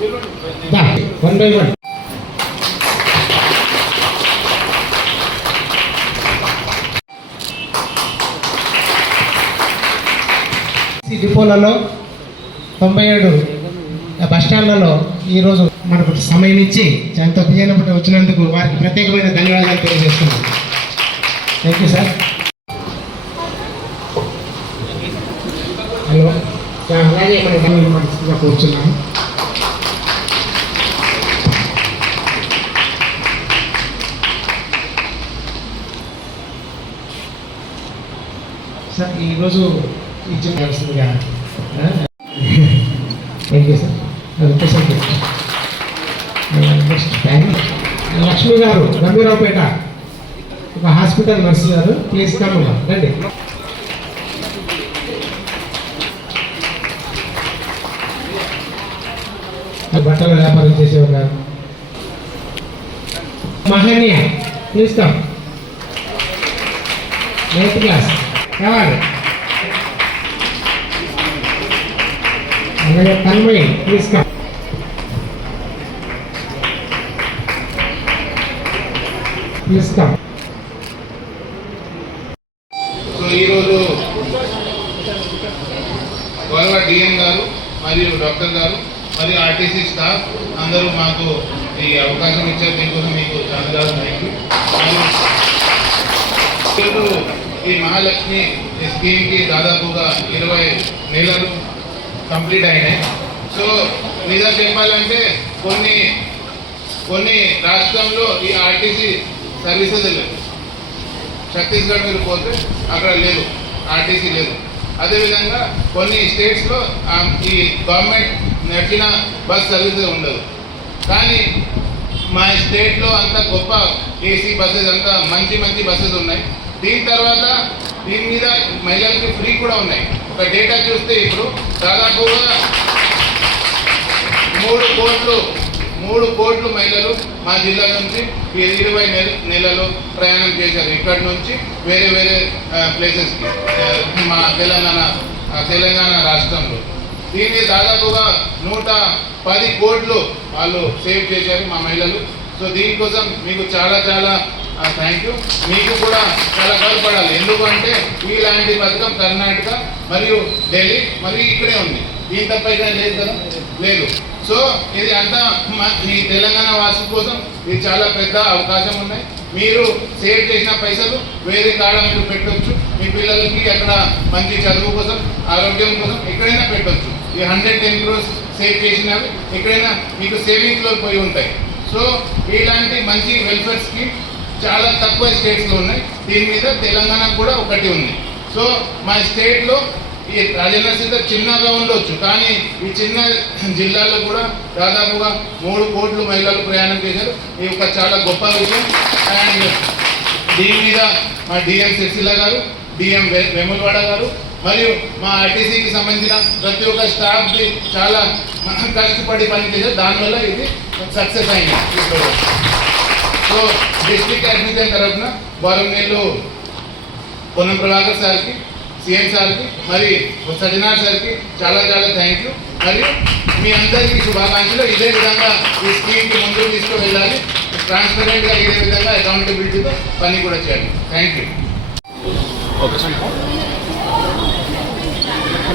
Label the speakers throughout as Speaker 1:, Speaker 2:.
Speaker 1: One by one డిపోలలో తొంభై ఏడు bus స్టాండ్లలో ఈరోజు మనకు సమయం ఇచ్చి ఎంతో బియ్యనప్పుడు వచ్చినందుకు వారికి ప్రత్యేకమైన ధన్యవాదాలు తెలియజేస్తున్నాను. థ్యాంక్ యూ సార్ హలో అలాగే మనం కూర్చున్నాము సార్ ఈరోజు ఇచ్చిందిగా థ్యాంక్ యూ సార్ అది నెక్స్ట్ థ్యాంక్ లక్ష్మి గారు గంభీరావుపేట ఒక హాస్పిటల్ నర్సు గారు ప్లీజ్ కమ్ రండి. బట్టల వ్యాపారం చేసేవారు మహనీయ ప్లీజ్ కమ్ నైన్త్ క్లాస్ కావాలి తన్మయ్ ప్లీజ్ కమ్
Speaker 2: సో ఈరోజు గౌరవ డిఎం గారు మరియు డాక్టర్ గారు మరియు ఆర్టీసీ స్టాఫ్ అందరూ మాకు ఈ అవకాశం ఇచ్చారు. దీనికోసం మీకు చాలా థ్యాంక్ యూ ఈ మహాలక్ష్మి ఈ స్కీమ్కి దాదాపుగా ఇరవై నెలలు కంప్లీట్ అయినాయి. సో నిజం చెప్పాలంటే కొన్ని కొన్ని రాష్ట్రంలో ఈ ఆర్టీసీ సర్వీసెస్ లేవు. ఛత్తీస్గఢ్ మీరు పోతే అక్కడ లేదు ఆర్టీసీ లేదు అదేవిధంగా కొన్ని స్టేట్స్లో ఈ గవర్నమెంట్ నడిచిన బస్ సర్వీస్ ఉండదు కానీ మా స్టేట్లో అంత గొప్ప ఏసీ బస్సెస్ అంతా మంచి మంచి బస్సెస్ ఉన్నాయి. దీని తర్వాత దీని మీద మహిళలకి ఫ్రీ కూడా ఉన్నాయి. ఒక డేటా చూస్తే ఇప్పుడు దాదాపుగా మూడు కోట్లు మూడు కోట్లు మహిళలు మా జిల్లా నుంచి ఇరవై నెల నెలలు ప్రయాణం చేశారు. ఇక్కడి నుంచి వేరే వేరే ప్లేసెస్కి మా తెలంగాణ తెలంగాణ రాష్ట్రంలో. దీన్ని దాదాపుగా నూట పది కోట్లు వాళ్ళు సేవ్ చేశారు మా మహిళలు. సో దీనికోసం మీకు చాలా చాలా థ్యాంక్ యూ మీకు కూడా చాలా గర్వపడాలి. ఎందుకంటే ఇలాంటి పథకం కర్ణాటక మరియు ఢిల్లీ మరియు ఇక్కడే ఉంది. దీని తప్ప ఇక్కడ లేదు కదా? లేదు. సో ఇది అంతా మీ తెలంగాణ వాసుల కోసం ఇది చాలా పెద్ద అవకాశం ఉన్నాయి. మీరు సేవ్ చేసిన పైసలు వేరే కాడ మీరు పెట్టవచ్చు మీ పిల్లలకి అక్కడ మంచి చదువు కోసం ఆరోగ్యం కోసం ఎక్కడైనా పెట్టొచ్చు. ఈ హండ్రెడ్ టెన్ క్రోర్స్ సేవ్ చేసినవి ఎక్కడైనా మీకు సేవింగ్లో పోయి ఉంటాయి. సో ఇలాంటి మంచి వెల్ఫేర్ స్కీమ్ చాలా తక్కువ స్టేట్స్లో ఉన్నాయి. దీని మీద తెలంగాణ కూడా ఒకటి ఉంది. సో మా స్టేట్లో ఈ రాజేంద్ర సీత చిన్నగా ఉండొచ్చు. కానీ ఈ చిన్న జిల్లాలో కూడా దాదాపుగా మూడు కోట్లు మహిళలు ప్రయాణం చేశారు. ఇది ఒక చాలా గొప్ప విషయం. అండ్ దీని మీద మా డిఎం శశిల గారు డిఎం వెములవాడ గారు మరియు మా ఆర్టీసీకి సంబంధించిన ప్రతి ఒక్క స్టాఫ్ చాలా కష్టపడి పనిచేశారు. దానివల్ల ఇది సక్సెస్ అయింది. సో డిస్ట్రిక్ట్ అడ్మిషన్ తరఫున గౌరవనీయులు పొన్నం ప్రభాకర్ సార్కి సీఎం సార్కి మరి సజ్జనార్ సార్కి చాలా చాలా థ్యాంక్ యూ మరియు మీ అందరికీ శుభాకాంక్షలు. ఇదే విధంగా ఈ స్కీమ్కి ముందుకు తీసుకువెళ్ళాలి. ట్రాన్స్పరెంట్గా ఇదే విధంగా అకౌంటబిలిటీతో పని కూడా చేయాలి. థ్యాంక్ యూ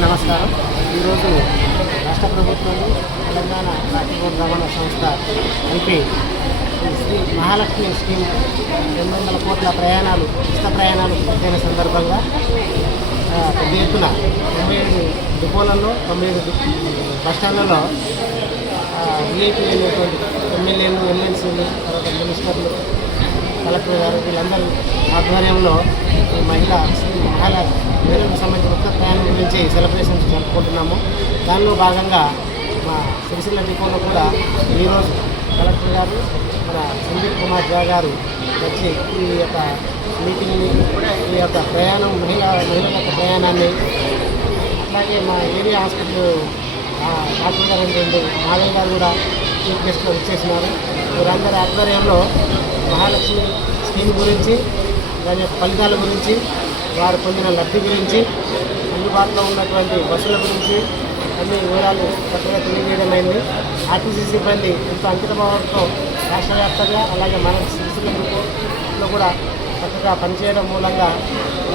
Speaker 3: నమస్కారం. ఈరోజు రాష్ట్ర ప్రభుత్వం తెలంగాణ రాష్ట్ర రవాణా సంస్థ ఈ శ్రీ మహాలక్ష్మి స్కీమ్ రెండు వందల కోట్ల ప్రయాణాలు ఉచిత ప్రయాణాలు పూర్తయిన సందర్భంగా పెద్ద ఎత్తున తొంభై ఏడు డిపోలలో తొంభై ఏడు బస్ స్టాండ్లలో విఐపీ అయినటువంటి ఎమ్మెల్యేలు ఎమ్మెల్సీలు తర్వాత మినిస్టర్లు కలెక్టర్ గారు వీళ్ళందరూ ఆధ్వర్యంలో ఈ మహిళా మహిళా మహిళలకు సంబంధించిన ఉత్తర ప్రయాణం గురించి సెలబ్రేషన్స్ జరుపుకుంటున్నాము. దానిలో భాగంగా మా సిరిసిల్ల డిపోలో కూడా ఈరోజు కలెక్టర్ గారు మన సందీప్ కుమార్ జా గారు వచ్చి ఈ యొక్క మీటింగ్ని ఈ యొక్క ప్రయాణం మహిళా మహిళల యొక్క ప్రయాణాన్ని అలాగే మా ఏరియా హాస్పిటల్ డాక్టర్ గారు రెండు మాధవ్ గారు కూడా చీఫ్ గెస్ట్లో వచ్చేసినారు. వీరందరి ఆధ్వర్యంలో మహాలక్ష్మి స్కీమ్ గురించి దాని యొక్క ఫలితాల గురించి వారు పొందిన లబ్ధి గురించి అందుబాటులో ఉన్నటువంటి బస్సుల గురించి అన్ని వివరాలు చక్కగా తెలియజేయడం అయింది. ఆర్టీసీ సిబ్బంది ఎంతో అంకిత భావంతో రాష్ట్ర వ్యాప్తంగా అలాగే మన సిరిసిల్ల గ్రూపులో కూడా చక్కగా పనిచేయడం మూలంగా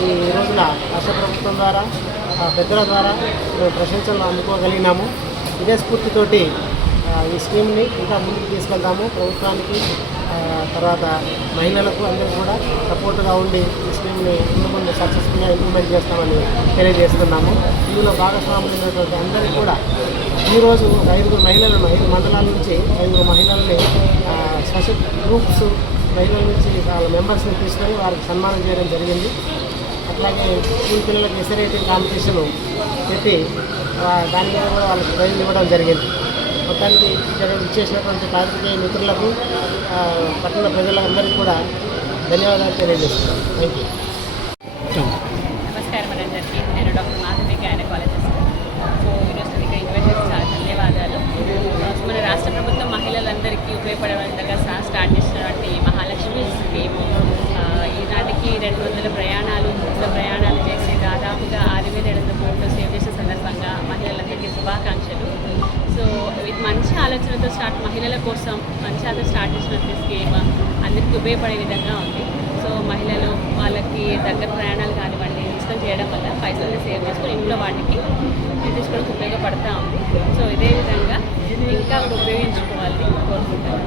Speaker 3: ఈ రోజున రాష్ట్ర ప్రభుత్వం ద్వారా పెద్దల ద్వారా మేము ప్రశంసలు అందుకోగలిగినాము. ఇదే స్ఫూర్తితోటి ఈ స్కీమ్ని ఇంకా ముందుకు తీసుకెళ్తాము ప్రభుత్వానికి తర్వాత మహిళలకు అందరూ కూడా సపోర్టుగా ఉండి ఈ స్కీమ్ని ముందు సక్సెస్ఫుల్గా ఇంప్లిమెంట్ చేస్తామని తెలియజేస్తున్నాము. ఇందులో భాగస్వాములైనటువంటి అందరికీ కూడా ఈరోజు ఒక ఐదుగురు మహిళలను ఐదు మండలాల నుంచి ఐదుగురు మహిళల్ని స్పెషల్ గ్రూప్స్ మహిళల నుంచి వాళ్ళ మెంబర్స్ని తీసుకొని వారికి సన్మానం చేయడం జరిగింది. అట్లాగే స్కూల్ పిల్లలకు ఎసరేటింగ్ కాంపిటీషన్ పెట్టి దాని మీద కూడా వాళ్ళకి ప్రైజ్ ఇవ్వడం జరిగింది. మొత్తానికి ఇక్కడ విచ్చేసినటువంటి పాత్రికేయ మిత్రులకు పట్టణ ప్రజలందరికీ కూడా ధన్యవాదాలు తెలియజేస్తున్నాను. థ్యాంక్ యూ
Speaker 4: నమస్కారం అందరికీ నేను డాక్టర్ మాధవి గైనకాలజిస్ట్ సో ఈరోజు మీకు ఇన్వైట్ చేసి చాలా ధన్యవాదాలు సో మన రాష్ట్ర ప్రభుత్వం మహిళలందరికీ ఉపయోగపడే విధంగా సా- స్టార్ట్ చేసినటువంటి మహాలక్ష్మి స్కీమ్ ఆ, ఈనాటికి రెండు వందల ప్రయాణాలు ఉచిత ప్రయాణాలు చేసి దాదాపుగా ఆరు వేల ఏడు వందల కోట్లు సేవ్ చేసిన సందర్భంగా మహిళలందరికీ శుభాకాంక్షలు సో ఇది మంచి ఆలోచనతో స్టార్ట్ మహిళల కోసం మంచి స్టార్ట్ చేసిన స్కీమ్ అందరికీ ఉపయోగపడే విధంగా ఉంది. సో మహిళలు వాళ్ళకి దగ్గర ప్రయాణాలు కానివ్వండి ఇష్టం చేయడం వల్ల పైసలు సేవ్ చేసుకొని ఇంట్లో వాటికి తీసుకోవడానికి ఉపయోగపడతా ఉంది. సో ఇదే విధంగా ఇంకా ఉపయోగించుకోవాలి ఉపయోగించుకోవాలని కోరుకుంటాను